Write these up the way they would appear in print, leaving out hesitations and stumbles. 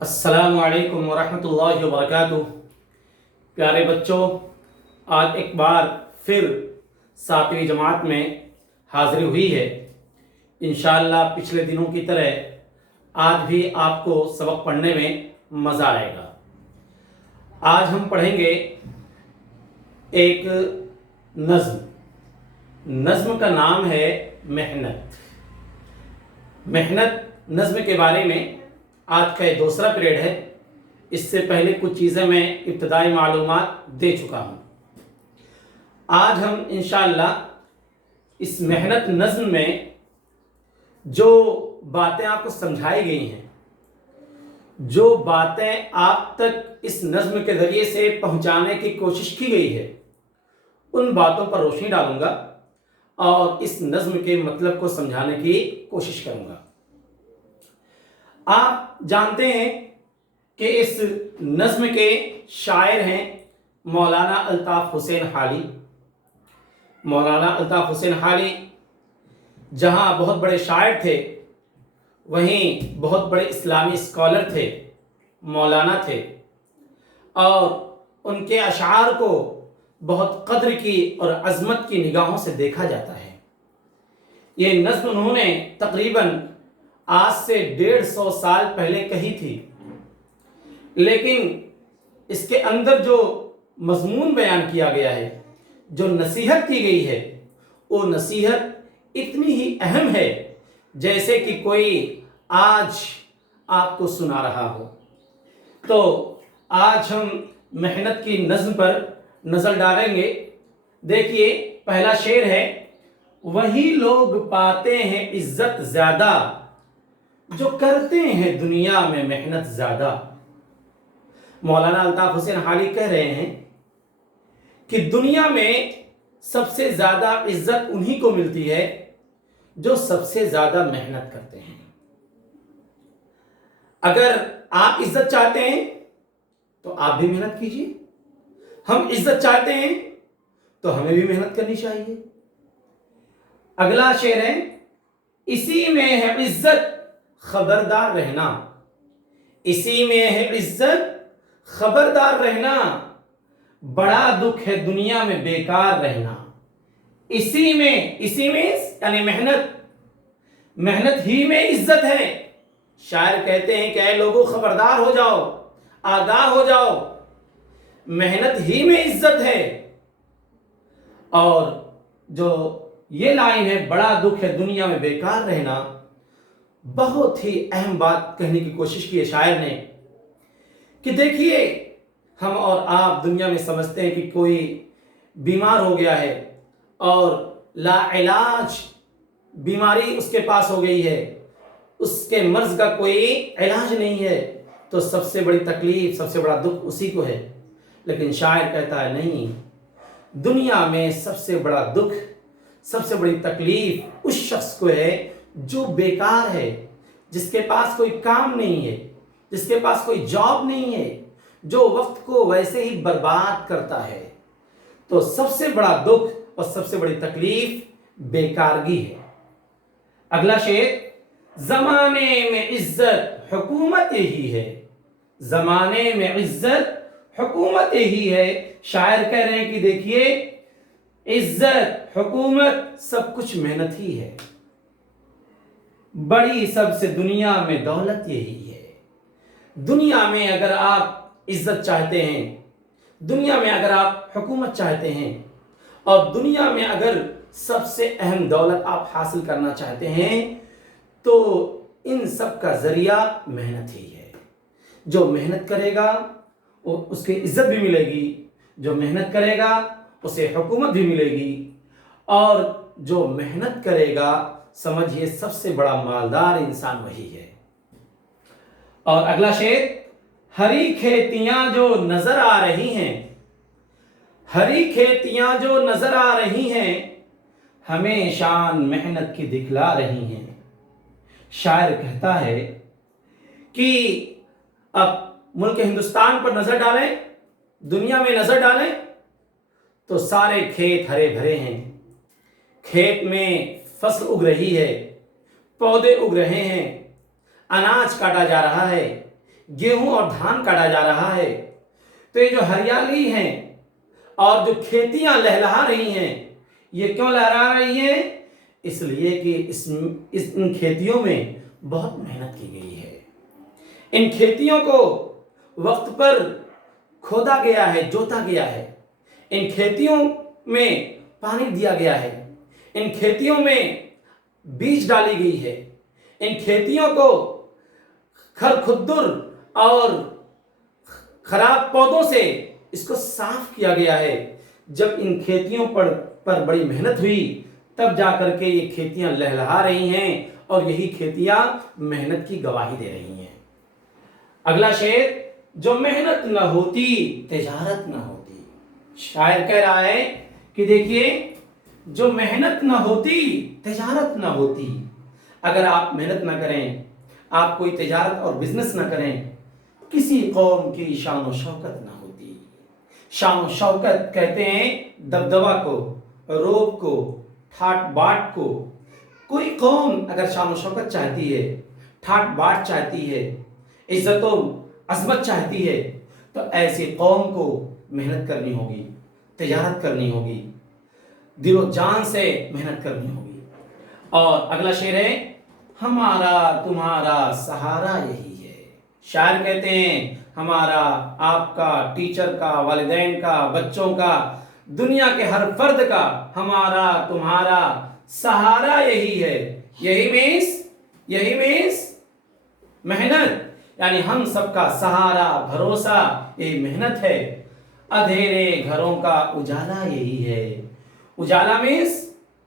अस्सलामु अलैकुम वरहमतुल्लाहि वबरकातुह। प्यारे बच्चों, आज एक बार फिर 7वीं जमात में हाज़िरी हुई है। इंशाअल्लाह पिछले दिनों की तरह आज भी आपको सबक पढ़ने में मज़ा आएगा। आज हम पढ़ेंगे एक नज़्म का नाम है मेहनत। नज़्म के बारे में आज का ये दूसरा पीरियड है। इससे पहले कुछ चीज़ें मैं इब्तदाई मालूमात दे चुका हूँ। आज हम इंशाअल्लाह इस मेहनत नज़्म में जो बातें आपको समझाई गई हैं, जो बातें आप तक इस नज़्म के ज़रिए से पहुँचाने की कोशिश की गई है, उन बातों पर रोशनी डालूँगा और इस नज़्म के मतलब को समझाने की कोशिश करूँगा। आप जानते हैं कि इस नज़्म के शायर हैं मौलाना अल्ताफ़ हुसैन हाली। मौलाना अल्ताफ़ हुसैन हाली जहाँ बहुत बड़े शायर थे, वहीं बहुत बड़े इस्लामी स्कॉलर थे, मौलाना थे, और उनके अशार को बहुत कद्र की और अज़मत की निगाहों से देखा जाता है। ये नज़्म उन्होंने तकरीबन आज से 150 साल पहले कही थी, लेकिन इसके अंदर जो मज़मून बयान किया गया है, जो नसीहत की गई है, वो नसीहत इतनी ही अहम है जैसे कि कोई आज आपको सुना रहा हो। तो आज हम मेहनत की नज़्म पर नज़र डालेंगे। देखिए, पहला शेर है, वही लोग पाते हैं इज्जत ज़्यादा जो करते हैं दुनिया में मेहनत ज़्यादा। मौलाना अल्ताफ़ हुसैन हाली कह रहे हैं कि दुनिया में सबसे ज़्यादा इज्जत उन्हीं को मिलती है जो सबसे ज़्यादा मेहनत करते हैं। अगर आप इज्जत चाहते हैं तो आप भी मेहनत कीजिए। हम इज्जत चाहते हैं तो हमें भी मेहनत करनी चाहिए। अगला शेर है, इसी में है इज्जत खबरदार रहना। इसी में है इज्जत खबरदार रहना, बड़ा दुख है दुनिया में बेकार रहना। इसी में यानी मेहनत ही में इज्जत है। शायर कहते हैं कि ऐ लोगों, खबरदार हो जाओ, आगाह हो जाओ, मेहनत ही में इज्जत है। और जो ये लाइन है, बड़ा दुख है दुनिया में बेकार रहना, बहुत ही अहम बात कहने की कोशिश की है शायर ने कि देखिए, हम और आप दुनिया में समझते हैं कि कोई बीमार हो गया है और लाइलाज बीमारी उसके पास हो गई है, उसके मर्ज का कोई इलाज नहीं है, तो सबसे बड़ी तकलीफ, सबसे बड़ा दुख उसी को है। लेकिन शायर कहता है नहीं, दुनिया में सबसे बड़ा दुख, सबसे बड़ी तकलीफ उस शख्स को है जो बेकार है, जिसके पास कोई काम नहीं है, जिसके पास कोई जॉब नहीं है, जो वक्त को वैसे ही बर्बाद करता है। तो सबसे बड़ा दुख और सबसे बड़ी तकलीफ बेकारगी है। अगला शेर, जमाने में इज्जत हुकूमत यही है। जमाने में इज्जत हुकूमत यही है। शायर कह रहे हैं कि देखिए, इज्जत, हुकूमत, सब कुछ मेहनत ही है। बड़ी सबसे दुनिया में दौलत यही है। दुनिया में अगर आप इज्जत चाहते हैं, दुनिया में अगर आप हुकूमत चाहते हैं, और दुनिया में अगर सबसे अहम दौलत आप हासिल करना चाहते हैं, तो इन सब का जरिया मेहनत ही है। जो मेहनत करेगा उसकी इज्जत भी मिलेगी, जो मेहनत करेगा उसे हुकूमत भी मिलेगी, और जो मेहनत करेगा, समझिए सबसे बड़ा मालदार इंसान वही है। और अगला शेर, हरी खेतियां जो नजर आ रही हैं, हरी खेतियां जो नजर आ रही हैं, हमें शान मेहनत की दिखला रही हैं। शायर कहता है कि अब मुल्क हिंदुस्तान पर नजर डालें, दुनिया में नजर डालें, तो सारे खेत हरे भरे हैं। खेत में फसल उग रही है, पौधे उग रहे हैं, अनाज काटा जा रहा है, गेहूं और धान काटा जा रहा है, तो ये जो हरियाली है और जो खेतियां लहलहा रही हैं, ये क्यों लहरा रही हैं? इसलिए कि इन खेतियों में बहुत मेहनत की गई है। इन खेतियों को वक्त पर खोदा गया है, जोता गया है, इन खेतियों में पानी दिया गया है, इन खेतियों में बीज डाली गई है, इन खेतियों को खरखुद्दुर और खराब पौधों से इसको साफ किया गया है। जब इन खेतियों पर बड़ी मेहनत हुई, तब जाकर के ये खेतियां लहलहा रही हैं और यही खेतियां मेहनत की गवाही दे रही हैं। अगला शेर, जो मेहनत न होती तिजारत न होती। शायर कह रहा है कि देखिए, जो मेहनत न होती तिजारत न होती। अगर आप मेहनत न करें, आप कोई तिजारत और बिजनेस न करें, किसी कौम की शान और शौकत न होती। शान और शौकत कहते हैं दबदबा को, रोब को, ठाट बाट को। कोई कौम अगर शान और शौकत चाहती है, ठाट बाट चाहती है, इज्जत और अजमत चाहती है, तो ऐसी कौम को मेहनत करनी होगी, तिजारत करनी होगी, दिलो जान से मेहनत करनी होगी। और अगला शेर है, हमारा तुम्हारा सहारा यही है। शायर कहते हैं, हमारा, आपका, टीचर का, वालिदैन का, बच्चों का, दुनिया के हर फर्द का हमारा तुम्हारा सहारा यही है। यही मीन्स मेहनत, यानी हम सबका सहारा, भरोसा यही मेहनत है। अंधेरे घरों का उजाला यही है। उजाला मीन्स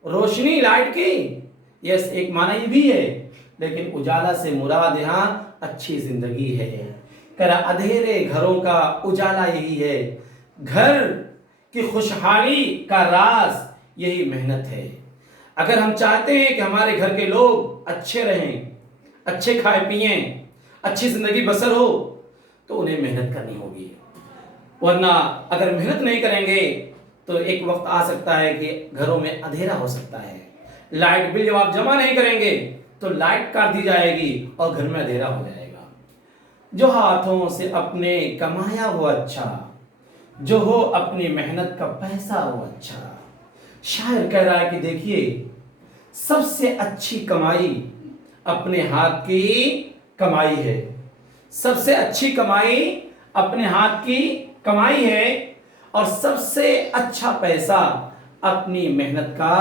रोशनी, लाइट की, यस, एक माना ये भी है, लेकिन उजाला से मुराद यहाँ अच्छी जिंदगी है। कह रहा अंधेरे घरों का उजाला यही है, घर की खुशहाली का राज यही मेहनत है। अगर हम चाहते हैं कि हमारे घर के लोग अच्छे रहें, अच्छे खाए पिएं, अच्छी जिंदगी बसर हो, तो उन्हें मेहनत करनी होगी। वरना अगर मेहनत नहीं करेंगे तो एक वक्त आ सकता है कि घरों में अंधेरा हो सकता है। लाइट बिल जब आप जमा नहीं करेंगे तो लाइट काट दी जाएगी और घर में अंधेरा हो जाएगा। जो हाथों से अपने कमाया वो अच्छा, जो हो अपनी मेहनत का पैसा वो अच्छा। शायर कह रहा है कि देखिए, सबसे अच्छी कमाई अपने हाथ की कमाई है। सबसे अच्छी कमाई अपने हाथ की कमाई है, और सबसे अच्छा पैसा अपनी मेहनत का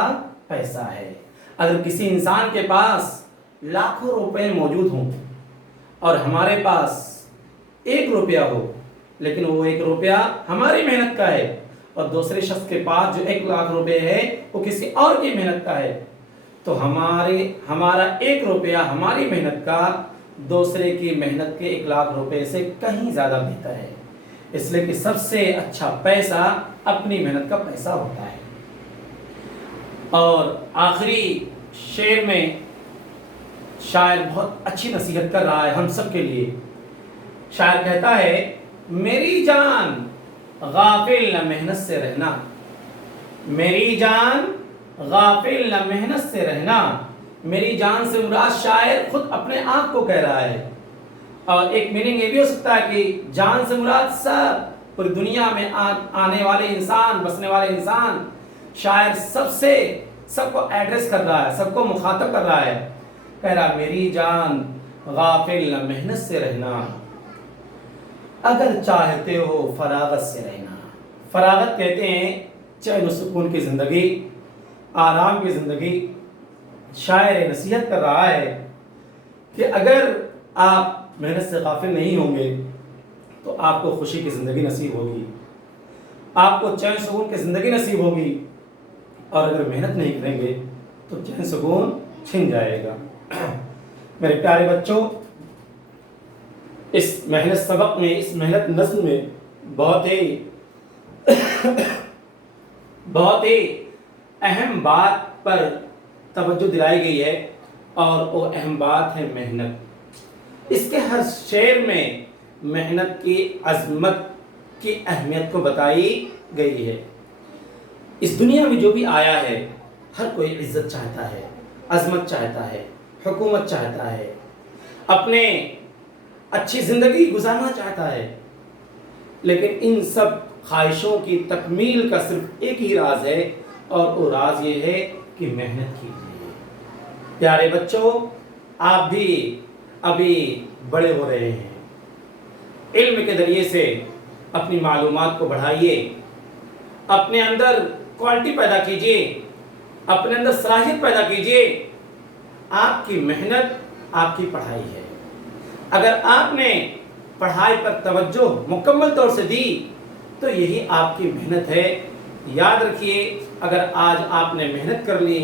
पैसा है। अगर किसी इंसान के पास लाखों रुपए मौजूद हों और हमारे पास 1 रुपया हो, लेकिन वो 1 रुपया हमारी मेहनत का है, और दूसरे शख्स के पास जो 1 लाख रुपए है वो किसी और की मेहनत का है, तो हमारा 1 रुपया हमारी मेहनत का दूसरे की मेहनत के 1 लाख रुपए से कहीं ज्यादा बेहतर है। इसलिए कि सबसे अच्छा पैसा अपनी मेहनत का पैसा होता है। और आखिरी शेर में शायर बहुत अच्छी नसीहत कर रहा है हम सब के लिए। शायर कहता है, मेरी जान गाफिल न मेहनत से रहना। मेरी जान गाफिल न मेहनत से रहना। मेरी जान से मुराद शायर खुद अपने आप को कह रहा है। और एक मीनिंग ये भी हो सकता है कि जान से मुराद सब, पूरी दुनिया में आने वाले इंसान, बसने वाले इंसान। शायर सबको एड्रेस कर रहा है, सबको मुखातब कर रहा है। कह रहा, मेरी जान गाफिल न मेहनत से रहना, अगर चाहते हो फरागत से रहना। फरागत कहते हैं चैन सुकून की जिंदगी, आराम की जिंदगी। शायर नसीहत कर रहा है कि अगर आप मेहनत से गाफिल नहीं होंगे तो आपको खुशी की ज़िंदगी नसीब होगी, आपको चैन सुकून की ज़िंदगी नसीब होगी। और अगर मेहनत नहीं करेंगे तो चैन सुकून छिन जाएगा। मेरे प्यारे बच्चों, इस मेहनत सबक में, इस मेहनत नस्ल में बहुत ही अहम बात पर तवज्जो दिलाई गई है, और वो अहम बात है मेहनत। इसके हर शेर में मेहनत की अजमत की अहमियत को बताई गई है। इस दुनिया में जो भी आया है, हर कोई इज्जत चाहता है, अजमत चाहता है, हुकूमत चाहता है, अपने اچھی زندگی گزارنا چاہتا ہے، لیکن ان سب خواہشوں کی تکمیل کا صرف ایک ہی راز ہے، اور وہ راز یہ ہے کہ محنت کیجیے۔ پیارے بچوں، آپ بھی ابھی بڑے ہو رہے ہیں، علم کے ذریعے سے اپنی معلومات کو بڑھائیے، اپنے اندر کوالٹی پیدا کیجیے، اپنے اندر صلاحیت پیدا کیجیے۔ آپ کی محنت آپ کی پڑھائی ہے۔ اگر آپ نے پڑھائی پر توجہ مکمل طور سے دی تو یہی آپ کی محنت ہے۔ یاد رکھیے، اگر آج آپ نے محنت کر لی،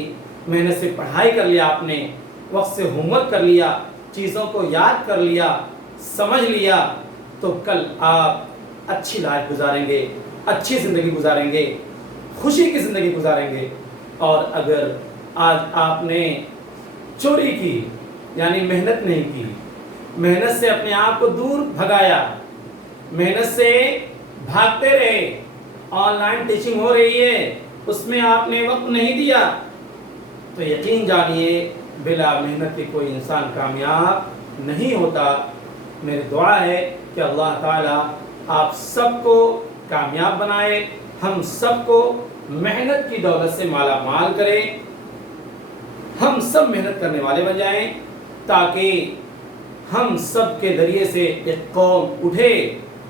محنت سے پڑھائی کر لیا، آپ نے وقت سے ہوم ورک کر لیا، چیزوں کو یاد کر لیا، سمجھ لیا، تو کل آپ اچھی لائف گزاریں گے، اچھی زندگی گزاریں گے، خوشی کی زندگی گزاریں گے۔ اور اگر آج آپ نے چوری کی، یعنی محنت نہیں کی، محنت سے اپنے آپ کو دور بھگایا، محنت سے بھاگتے رہے، آن لائن ٹیچنگ ہو رہی ہے اس میں آپ نے وقت نہیں دیا، تو یقین جانیے بلا محنت کے کوئی انسان کامیاب نہیں ہوتا۔ میری دعا ہے کہ اللہ تعالیٰ آپ سب کو کامیاب بنائے، ہم سب کو محنت کی دولت سے مالا مال کرے، ہم سب محنت کرنے والے بن جائیں، تاکہ ہم سب کے ذریعے سے ایک قوم اٹھے،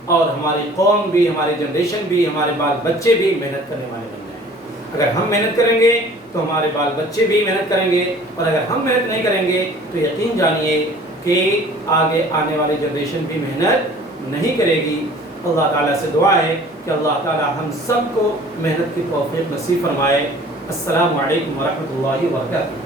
اور ہماری قوم بھی، ہماری جنریشن بھی، ہمارے بال بچے بھی محنت کرنے والے بن جائیں۔ اگر ہم محنت کریں گے تو ہمارے بال بچے بھی محنت کریں گے، اور اگر ہم محنت نہیں کریں گے تو یقین جانیے کہ آگے آنے والی جنریشن بھی محنت نہیں کرے گی۔ اللہ تعالیٰ سے دعا ہے کہ اللہ تعالیٰ ہم سب کو محنت کی توفیق نصیب فرمائے۔ السلام علیکم ورحمۃ اللہ وبرکاتہ۔